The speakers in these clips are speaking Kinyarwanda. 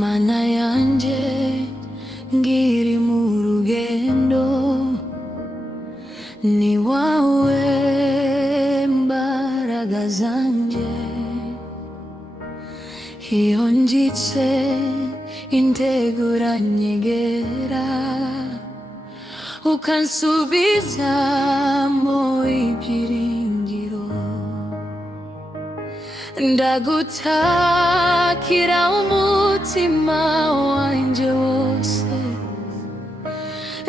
Mana yanje ngiri mu rugendo, ni wawe mbaraga zanje. Iyo njitse integura nyegera, ukansubiza mu ibyiringiro. Ndagutakira umutima wanje wose,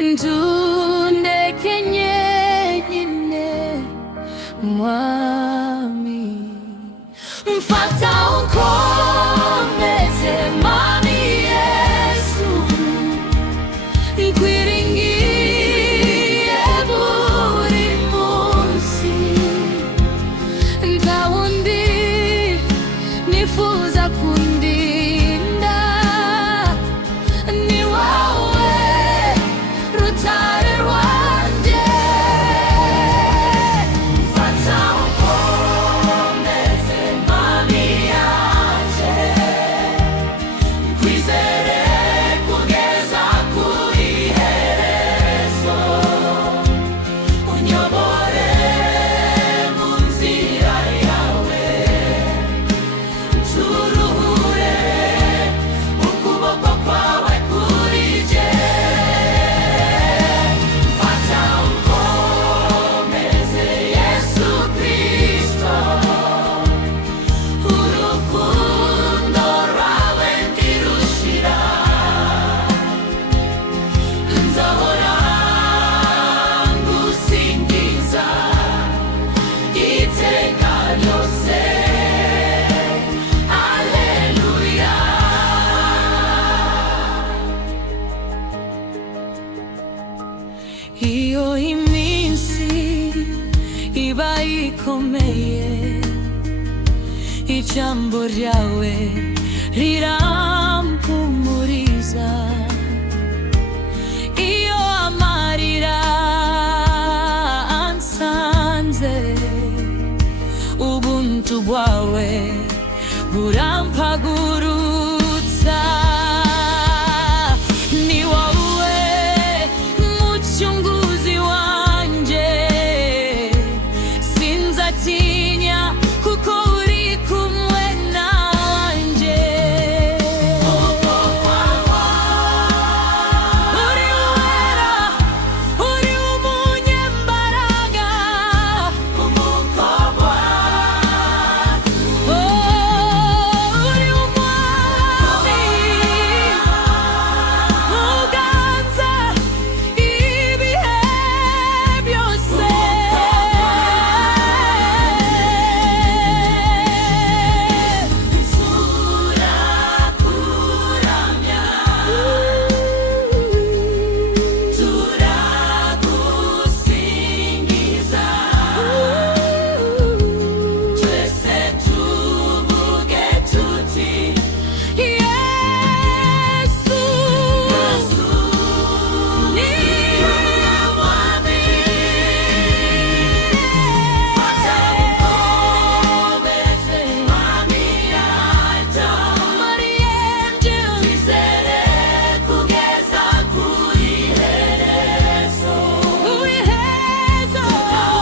ntundeke nyenyine mwami. Mfata unkomeze mwami Yesu, nkwiringiye buri munsi. Nta wundi nifuza kundinda, ni wowe rutare rwanje. Mfata unkomeze mwami yanje, nkwizere kugeza kuri iherezo. Unyobore mu nzira yawe, turuhure ukuboko kwawe kuri je. Mfata unkomeze Yesu Kristo, urukundo rwawe ntirushira. Nzahora ngusingiza iteka ryose. Alleluia. Iyo iminsi iba ikomeye, ijambo ryawe rirampumuriza. Iyo amarira ansanze, ubuntu bwawe burampagurutsa. Ni wowe mucunguzi wanje, sinzatinya kuko uri kumwe nanje. Uri uwera, uri umunyembaraga, umukobwa. Uri umwami uganza ibihe byose. Turakuramya, turagusingiza, twese tuvuge tuti Yesu ni mwami. Mfata unkomeze mwami yanje, twizere kugeza kuri iherezo.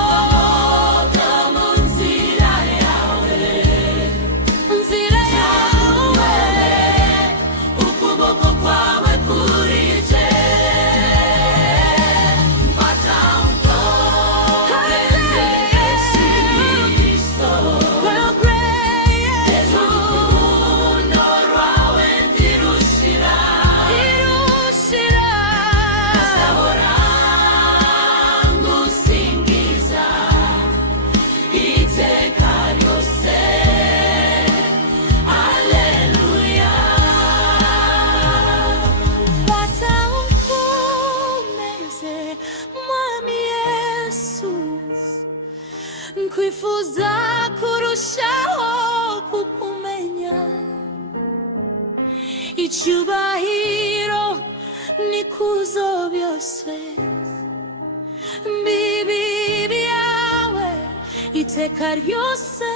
Tugakomoka mu nzira yawe, ukuboko kwawe kuri je. Mfata unkomeze Yesu Kristo, urukundo rwawe ntirushira. Nzahora ngusingiza iteka ryose. Alleluia. Mfata unkomeze mwami Yesu, nkwifuza kurushaho kukumenya. Icyubahiro n'ikuzo byose bibi byawe iteka ryose